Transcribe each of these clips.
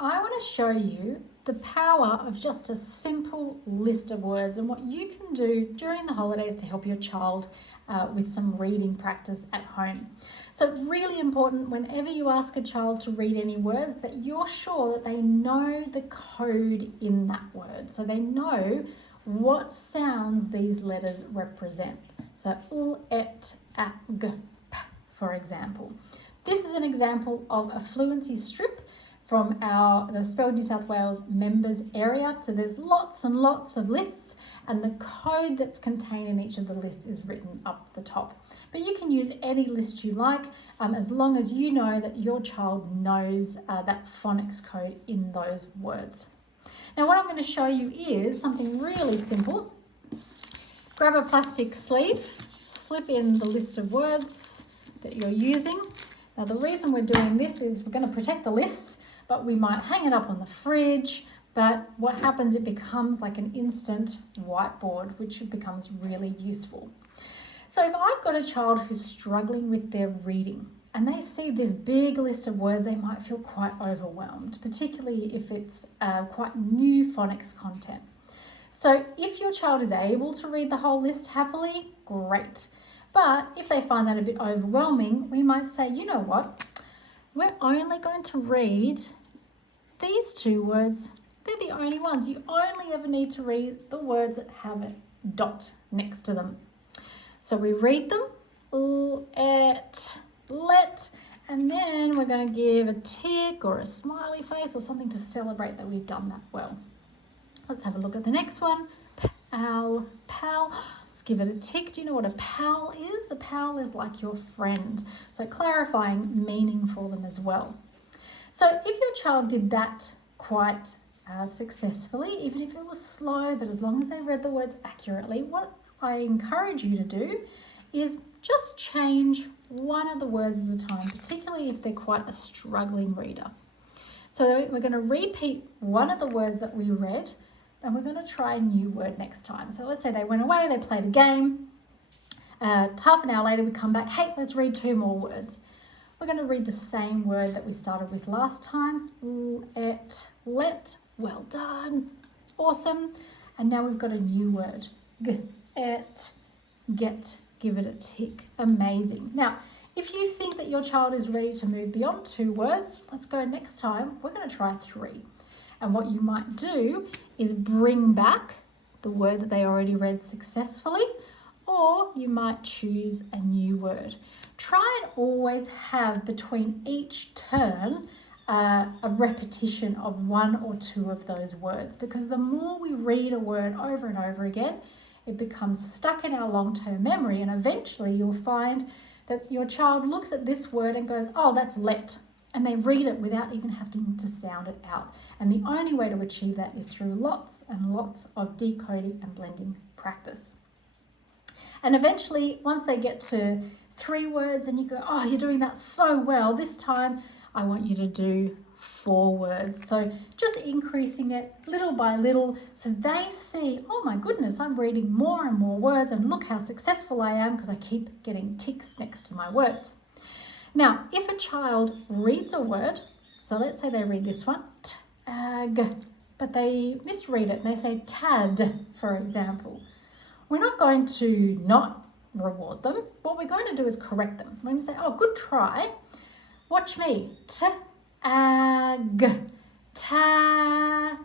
I want to show you the power of just a simple list of words and what you can do during the holidays to help your child with some reading practice at home. So really important whenever you ask a child to read any words that you're sure that they know the code in that word. So they know what sounds these letters represent. So l, et, a, g, p, for example. This is an example of a fluency strip from the SPELD New South Wales members area. So there's lots and lots of lists, and the code that's contained in each of the lists is written up the top. But you can use any list you like, as long as you know that your child knows that phonics code in those words. Now what I'm going to show you is something really simple. Grab a plastic sleeve, slip in the list of words that you're using. Now the reason we're doing this is we're going to protect the list, but we might hang it up on the fridge. But what happens, it becomes like an instant whiteboard, which becomes really useful. So if I've got a child who's struggling with their reading and they see this big list of words, they might feel quite overwhelmed, particularly if it's quite new phonics content. So if your child is able to read the whole list happily, great. But if they find that a bit overwhelming, we might say, you know what, we're only going to read these two words. They're the only ones. You only ever need to read the words that have a dot next to them. So we read them, l, et, let, and then we're going to give a tick or a smiley face or something to celebrate that we've done that well. Let's have a look at the next one. Pal, pal. Let's give it a tick. Do you know what a pal is? A pal is like your friend. So clarifying meaning for them as well. So if your child did that quite successfully, even if it was slow, but as long as they read the words accurately, what I encourage you to do is just change one of the words at a time, particularly if they're quite a struggling reader. So we're going to repeat one of the words that we read, and we're going to try a new word next time. So let's say they went away, they played a game. Half an hour later, we come back, hey, let's read two more words. We're going to read the same word that we started with last time. L, et, let. Well done. Awesome. And now we've got a new word. G, et, get. Give it a tick. Amazing. Now, if you think that your child is ready to move beyond two words, let's go next time. We're going to try three. And what you might do is bring back the word that they already read successfully, or you might choose a new word. Try and always have between each turn a repetition of one or two of those words, because the more we read a word over and over again, it becomes stuck in our long-term memory, and eventually you'll find that your child looks at this word and goes, oh, that's let, and they read it without even having to sound it out. And the only way to achieve that is through lots and lots of decoding and blending practice. And eventually, once they get to 3 words and you go, oh, you're doing that so well, this time I want you to do 4 words. So just increasing it little by little so they see, oh my goodness, I'm reading more and more words, and look how successful I am because I keep getting ticks next to my words. Now, if a child reads a word, so let's say they read this one, tag, but they misread it and they say tad, for example. We're not going to not reward them. What we're going to do is correct them. We're going to say, oh, good try. Watch me. Tag. Tag.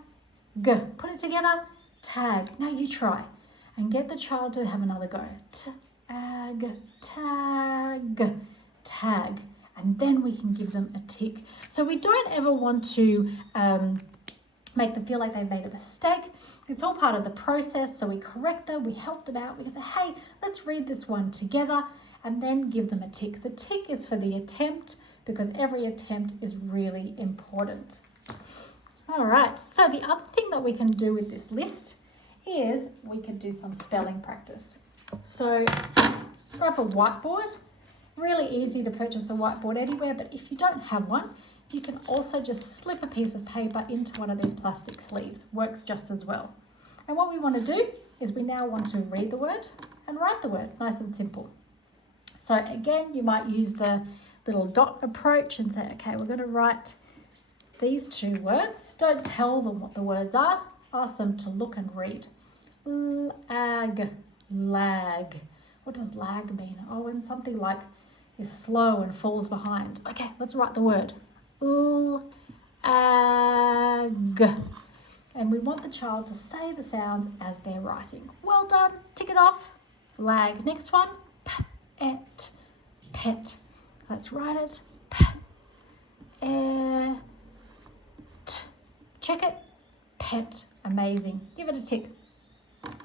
Put it together. Tag. Now you try. And get the child to have another go. Tag. Tag. Tag. And then we can give them a tick. So we don't ever want to make them feel like they've made a mistake. It's all part of the process. So we correct them, we help them out. We can say, hey, let's read this one together, and then give them a tick. The tick is for the attempt, because every attempt is really important. All right, so the other thing that we can do with this list is we could do some spelling practice. So grab a whiteboard. Really easy to purchase a whiteboard anywhere, but if you don't have one, you can also just slip a piece of paper into one of these plastic sleeves. Works just as well. And what we want to do is we now want to read the word and write the word, nice and simple. So again, you might use the little dot approach and say, okay, we're going to write these two words. Don't tell them what the words are. Ask them to look and read. Lag, lag. What does lag mean? Oh, when something like is slow and falls behind. Okay, let's write the word. Ag. And we want the child to say the sounds as they're writing. Well done. Tick it off. Lag. Next one. Pet. Pet. Let's write it. Pet. Check it. Pet. Amazing. Give it a tick.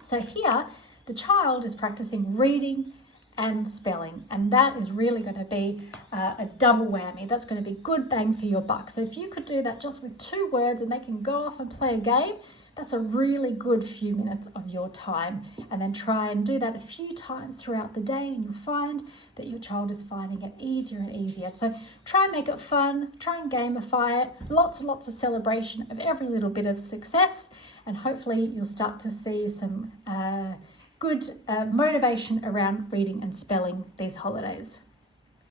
So here, the child is practicing reading and spelling, and that is really going to be a double whammy. That's going to be good bang for your buck. So if you could do that just with 2 words and they can go off and play a game, that's a really good few minutes of your time. And then try and do that a few times throughout the day, and you'll find that your child is finding it easier and easier. So try and make it fun, try and gamify it, lots and lots of celebration of every little bit of success, and hopefully you'll start to see some good motivation around reading and spelling these holidays.